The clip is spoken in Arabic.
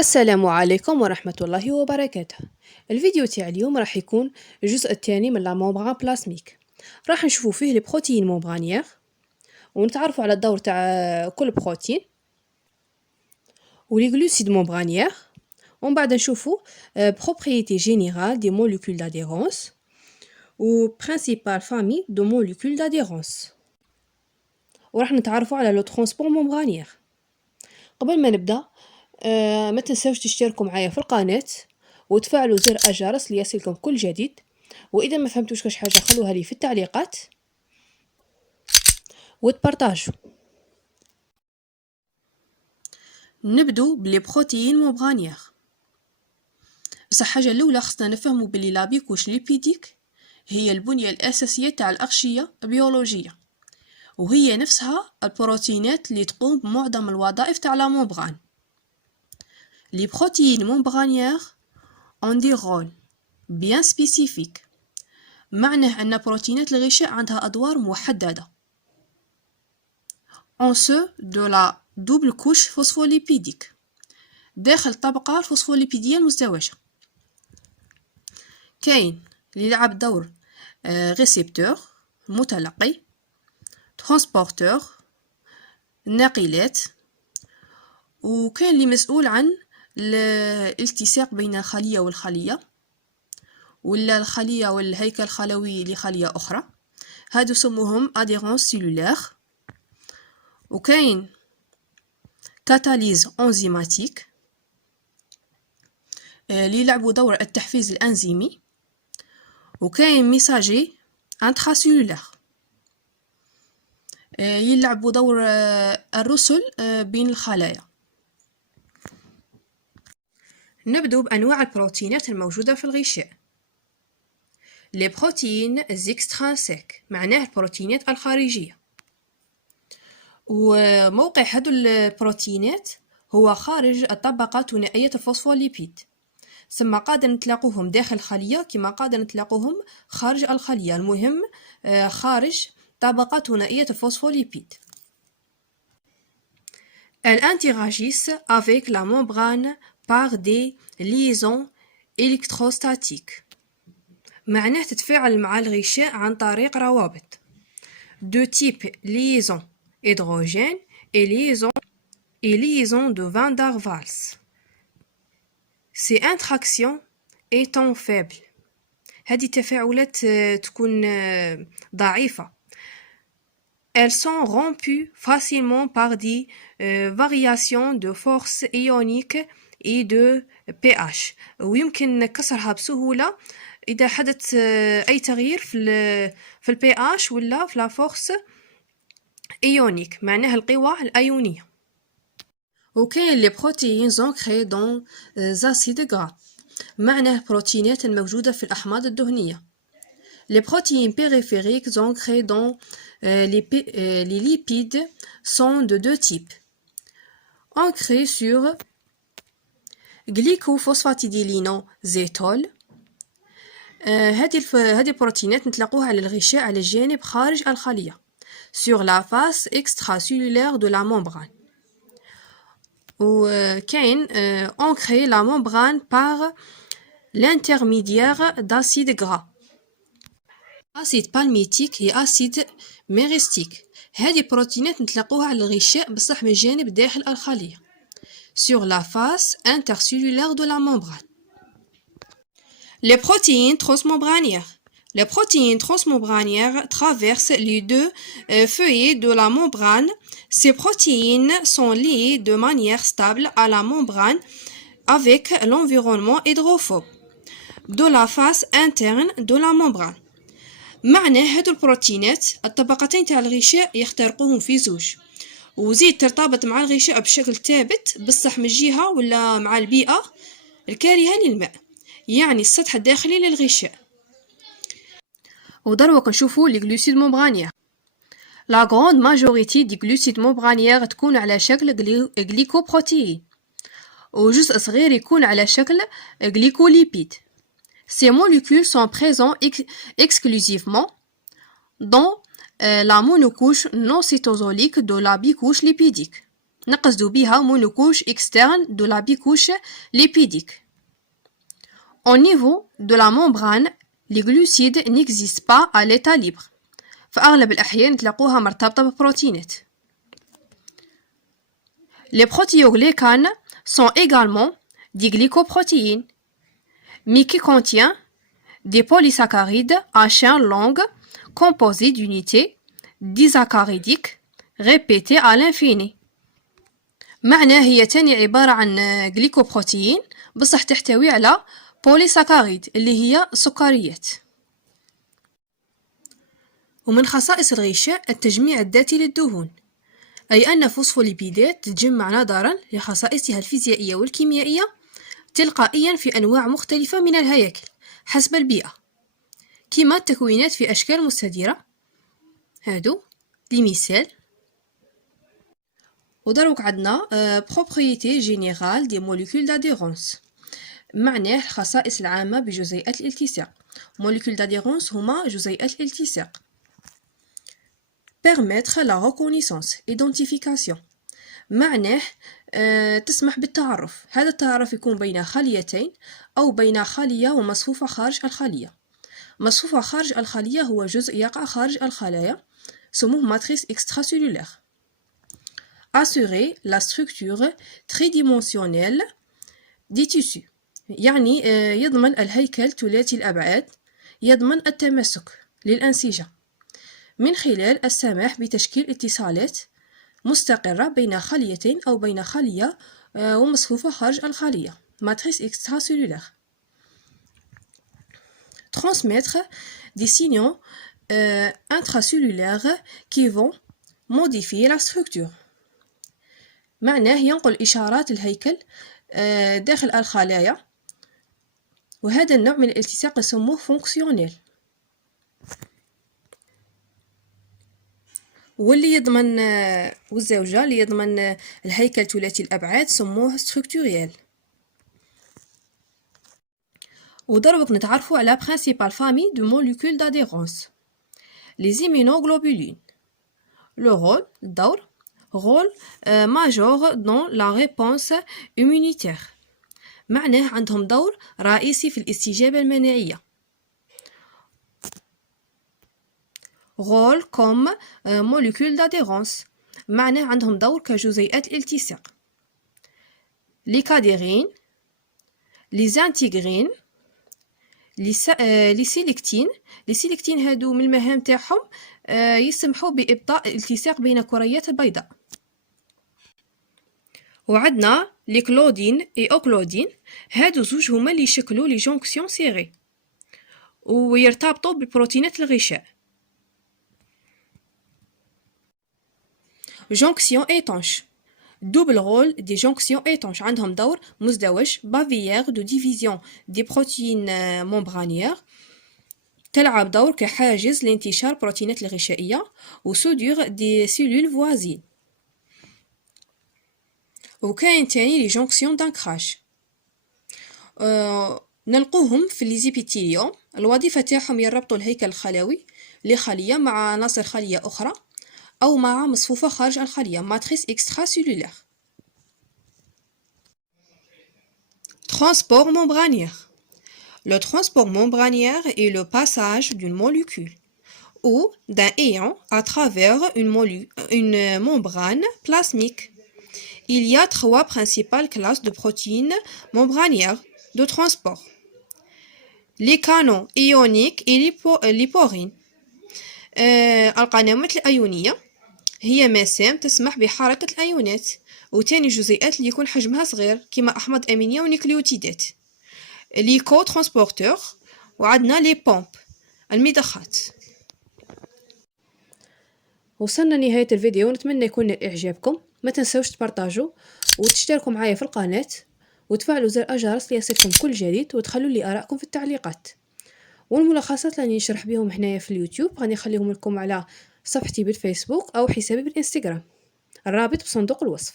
السلام عليكم ورحمة الله وبركاته. الفيديو تاع اليوم راح يكون الجزء الثاني من لا ممبران بلازميك. راح نشوفوا فيه لي بروتين ممبرانيير ونتعرفوا على الدور تاع كل بروتين ولي غلوسيد ممبرانيير، ومن بعد نشوفوا بروبريتي جينيرال دي موليكول داديرونس و برينسيبال فامي دو موليكول داديرونس، وراح نتعرفوا على لو ترونسبور ممبرانيير. قبل ما نبدا ما تنسوش تشتركوا معايا في القناة وتفعلوا زر الجرس ليصلكم كل جديد، واذا ما فهمتوش كاش حاجه خلوها لي في التعليقات وتبارطاجوا. نبدو بلي بروتين ممبرانيير. بصح حاجه الاولى خصنا نفهموا بلي لابيكوش ليبيديك هي البنيه الاساسيه تاع الاغشيه البيولوجيه، وهي نفسها البروتينات اللي تقوم بمعظم الوظائف تاع لا ممبران. Les protéines membranières ont des rôles bien spécifiques. معناه أن بروتينات الغشاء عندها أدوار محددة. En ceux de la double couche phospholipidique داخل الطبقة الفوسفوليبيدية المزدوجة. كاين اللي يلعب دور ريسبتور متلقي، ترانسبورتور الناقلات، وكاين اللي مسؤول عن الالتصاق بين الخلية والخلية ولا الخلية والهيكل الخلوي لخلية أخرى، هادو سموهم أديرونس سيلولير. وكاين كاتاليز أنزيماتيك اللي يلعبوا دور التحفيز الأنزيمي، وكاين ميساجي انتراسيلولير يلعبوا دور الرسل بين الخلايا. نبدو بأنواع البروتينات الموجودة في الغشاء. لي بروتين زيكسترانسيك معناه البروتينات الخارجية، وموقع هادو البروتينات هو خارج الطبقة الثنائية الفوسفوليبيد، ثم قادر نتلاقوهم داخل الخلية كما قادر نتلاقوهم خارج الخلية، المهم خارج طبقة ثنائية الفوسفوليبيد. Elle interagissent avec la membrane par des liaisons électrostatiques. معناه تتفاعل مع الغشاء عن طريق روابط de type liaison hydrogène et liaison de Van der Waals. Ces interactions étant faibles، هذه التفاعلات تكون ضعيفة. Elles sont rompues facilement par des variations de force ionique et de pH، ويمكن كسرها بسهولة إذا حدث أي تغيير في البي اش ولا في لا فورس ايونيك، معناها القوى الأيونية. وكاين لي بروتين زونكري دون زاسيد غرا، معناه بروتينات الموجودة في الأحماض الدهنية. Les protéines périphériques ancrées dans les lipides sont de deux types. Ancrées sur glycophosphatidylinosétol. هذه البروتينات نتلاقوها على الغشاء على الجانب خارج الخلية sur la face extracellulaire de la membrane. وكاين ancré la membrane par l'intermédiaire d'acide gras. أسيد بالميتيك هي أسيد ميرستيك. هذه بروتينات نتلاقوها على الغشاء بصح من جانب داخل الخلية sur la face intercellulaire de la membrane. Les protéines transmembranières. Les protéines transmembranières traversent les deux feuillets de la membrane. Ces protéines sont liées de manière stable à la membrane avec l'environnement hydrophobe de la face interne de la membrane. معناه هادو البروتينات الطبقتين تاع الغشاء يخترقوهم في زوج، وزيد ترتبط مع الغشاء بشكل ثابت بصح من جهة ولا مع البيئة الكارهة للماء، يعني السطح الداخلي للغشاء. ودروك نشوفوا لي غلوسيد ممبرانيير. لا غروند ماجوريتي دي غلوسيد ممبرانيير تكون على شكل غليكوبروتين، وجزء صغير يكون على شكل غليكوليبيد. Ces molécules sont présentes exclusivement dans la monocouche non cytosolique de la bicouche lipidique. نقصد بها monocouche externe de la bicouche lipidique. Au niveau de la membrane, les glucides n'existent pas à l'état libre. فأغلب الأحيان تلاقوها مرتبطة ببروتينات. Les protéoglycanes sont également des glycoprotéines, mais qui contiennent des polysaccharides à chaîne longue composés d'unités disaccharidiques répétées à l'infini. معناه هي تاني عبارة عن جليكوبروتين بصح تحتوي على بوليساكاريد اللي هي سكريات. ومن خصائص الغشاء التجميع الذاتي للدهون، أي أن فوسفوليبيدات تتجمع نظرا لخصائصها الفيزيائية والكيميائية تلقائيا في أنواع مختلفة من الهياكل حسب البيئة، كما التكوينات في أشكال مستديرة. هادو لمثال. ودروك عندنا propriété générale des molécules d'adhérence، معناه الخصائص العامة بجزيئات الالتصاق. molécules d'adhérence هما جزيئات الالتصاق. permettre la reconnaissance identification، معناه تسمح بالتعرف. هذا التعرف يكون بين خليتين أو بين خلية ومصفوفة خارج الخلية. مصفوفة خارج الخلية هو جزء يقع خارج الخلايا سموه ماتريس extracellulaire. assurer la structure tridimensionnelle des tissus، يعني يضمن الهيكل ثلاثي الأبعاد، يضمن التماسك للأنسجة من خلال السماح بتشكيل اتصالات مستقرة بين خليتين أو بين خلية ومصفوفة خارج الخلية ماتريس extracellulaire. transmettre des signaux intracellulaires qui vont modifier la structure، معناه ينقل إشارات الهيكل داخل الخلايا، وهذا النوع من الالتصاق يسموه فونكسيونيل. واللي يضمن والزوجة اللي يضمن الهيكل ثلاثي الأبعاد سموه ستركتوريال. ودربك نتعرفوا على principale famille de molécules d'adhérence. les immunoglobulines. le rôle الدور rôle majeur dans la réponse immunitaire، معناه عندهم دور رئيسي في الاستجابة المناعية. rôle comme molécule d'adhérence، معناه عندهم دور كجزيئات الالتصاق. les cadérines، les intégrines، les sélectines. les sélectines هادو من المهام تاعهم يسمحوا بإبطاء الالتصاق بين كريات البيضاء. وعندنا لي كلودين اي اوكلودين، هادو زوج هما اللي يشكلوا لي جونكسيون سيغي ويرتبطوا بالبروتينات الغشاء. جونكسيون étanche، double rôle des jonctions étanches، عندهم دور مزدوج بافيير دو ديفيزيون دي بروتين ممبرانيير، تلعب دور كحاجز لانتشار بروتينات الغشائية وسودور دي سيلول فوازين. وكاين تاني لي جونكسيون دانكراج، نلقوهم في ليزيبيثيليوم، الوظيفة تاعهم يربطوا الهيكل الخلوي لخلية مع عناصر خلية أخرى أو مع مصفوفة خارج الخلية ماتريس extracellulaire. transport membranaire. le transport membranaire est le passage d'une molécule ou d'un ion à travers une membrane plasmique. Il y a trois principales classes de protéines membranaires de transport: les canaux ioniques et liporines. القنوات الأيونية هي مسام تسمح بحركة الأيونات، وتاني جزيئات اللي يكون حجمها صغير كما أحماض أمينية ونيكليوتيدات. لي كو ترانسبورتور، وعندنا لي بومب المضخات. وصلنا نهاية الفيديو، نتمنى يكون نال إعجابكم. ما تنسوش تبارطاجوا وتشتركوا معايا في القناة وتفعلوا زر الجرس ليصلكم كل جديد، وتخلوا لي آراءكم في التعليقات. والملخصات اللي نشرح بهم هنايا في اليوتيوب غادي نخليهم لكم على صفحتي بالفيسبوك أو حسابي بالإنستغرام، الرابط بصندوق الوصف.